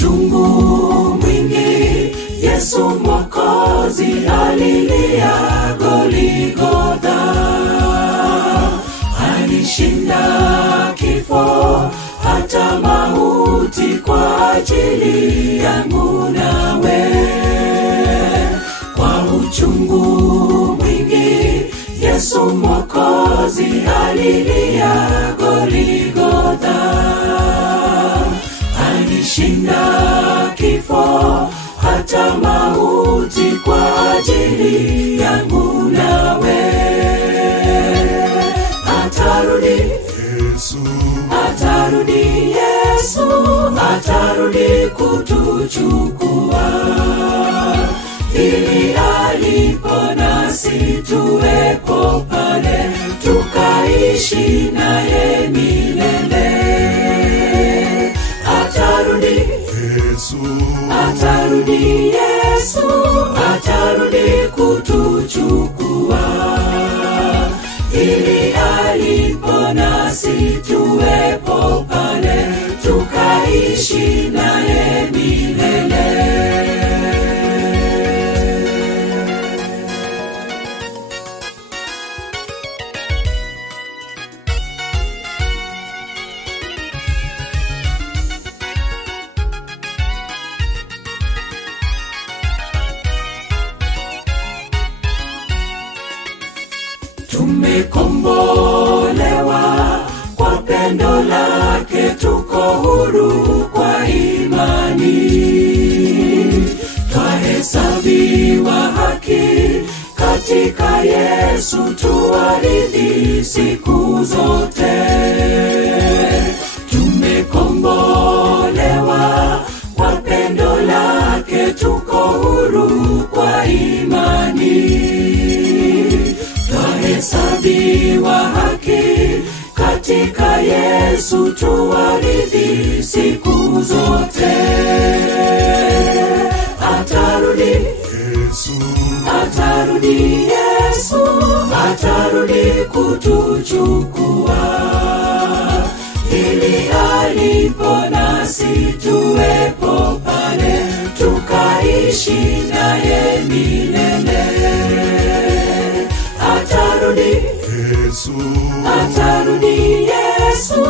uchungu mwingi Yesu Mwokozi alilia Goligotha. Alishinda kifo hata mauti kwa ajili yangu nawe. Kwa uchungu mwingi Yesu Mwokozi alilia Goligotha. Alishinda kifo hata mauti kwa ajili yangu nawe. Atarudi Yesu, atarudi Yesu, atarudi kutuchukua. Ili alipo nasi tuwepo pale, tukaishi naye milele. Atarudi Yesu, atarudi Yesu, atarudi kutuchukua. Ili alipo nasi tuwepo pale, tukaishi naye milele. Tumekombolewa kwa pendo lake, tuko huru kwa imani. Twahesabiwa haki katika Yesu, tuwarithi siku zote. Tumekombolewa kwa pendo lake, tuko huru kwa imani. Twahesabiwa haki katika Yesu, tuwarithi siku zote. Atarudi Yesu, atarudi Yesu, atarudi kutuchukua. Ili alipo nasi tuwepo pale, tukaishi naye milele. Atarudi Yesu, atarudi Yesu,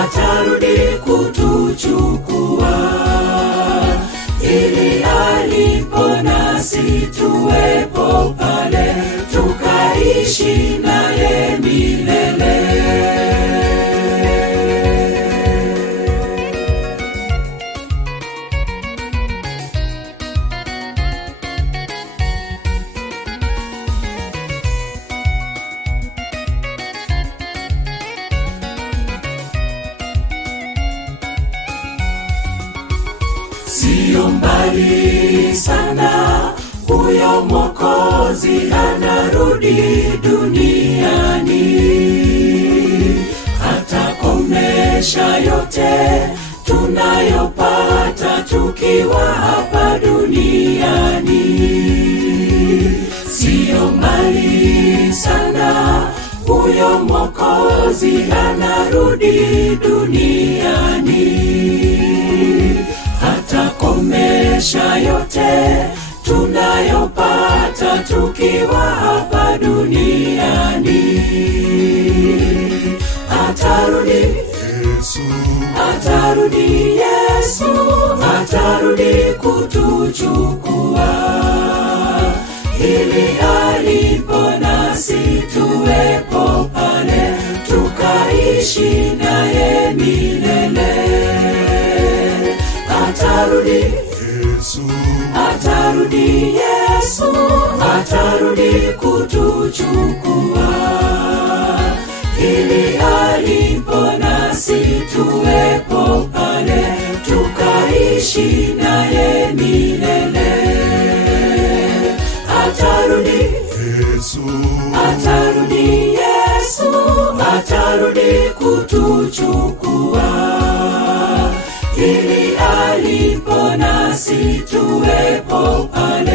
atarudi kutuchukua. Ili alipo nasi tuwepo pale, tukaishi naye milele. Sio mbali sana, huyo Mwokozi anarudi duniani. Atakomesha yote tunayopata tukiwa hapa duniani. Sio mbali sana, huyo Mwokozi anarudi duniani. Atakomesha yote tunayopata tukiwa hapa duniani. Atarudi Yesu, atarudi Yesu, atarudi kutuchukua. Ili alipo nasi tuwepo pale, tukaishi naye milele. Atarudi Yesu, atarudi Yesu, atarudi kutuchukua. Ili alipo nasi tuwepo pale, tukaishi naye milele. Atarudi Yesu, atarudi Yesu, atarudi kutuchukua. Ili alipo nasi tuwepo pale,